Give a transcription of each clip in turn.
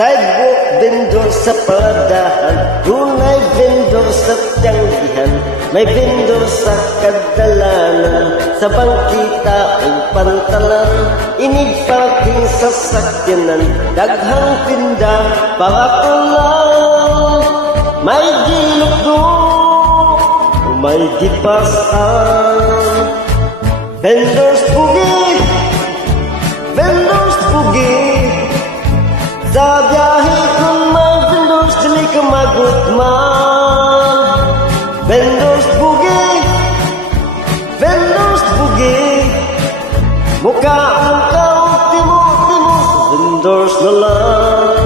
Sidewalk vendor sa paradahan, tunay vendor sa tiyanggihan, may vendor sa kadalanan, sa bangkita o pantalan, inig parking sa sakyanan, daghang tinda para tulang, may gilukdo, may gipasan. Vendors pugi, vendors pugi, sa biyahe kung may vendors dili ka magutman. Vendors pugi, vendors pugi, mukha ang timo, vendors na lang.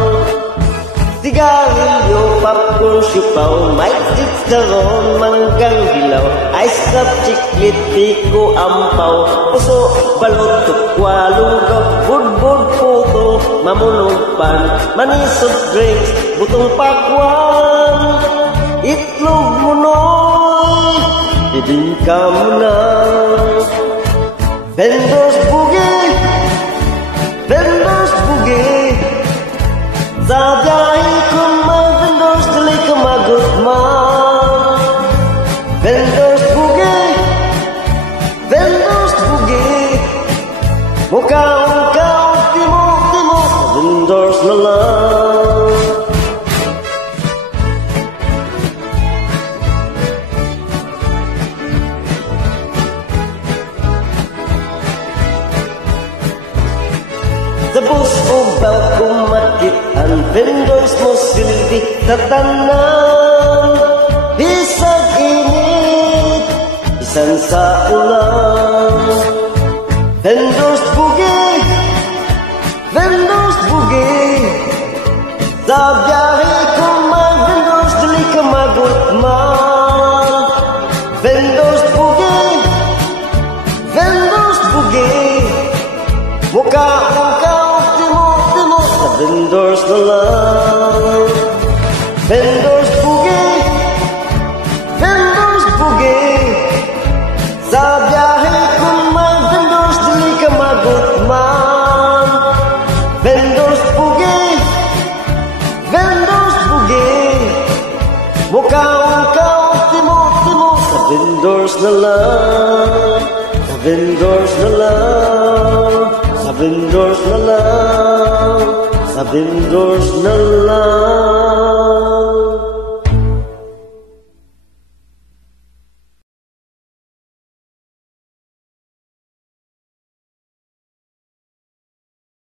Sigarilyo, popcorn, sipaw, may chicharon, manggang hilaw, ice cup, chiclet, piko, ampaw, puso, balot, tukwa, lugaw, budbud, puto, mamulungpan, manisod drinks, butong pakwan, itlog munoy, bibingka mo na. Vendors bugi, vendors bugi, sa biyahe kung may vendors dili ka magutman. Vendors bugi, vendors bugi, mukha ang timo, vendors na lang. Sa bus o balko makitaan, vendors mo silbi sa tanan. Bisag init, bisan sa ulan. Vendors bugi, vendors bugi, sa biyahe kung may vendors dili ka magutman. Vendors bugi, vendors bugi, mukha vendors na lang. Vendors bugi, vendors bugi, sa biyahe kung may vendors dili ka magutman. Vendors bugi, vendors bugi, mukha ang timo, sa vendors na lang. Sa vendors na lang, sa vendors na lang, sa vendors na lang.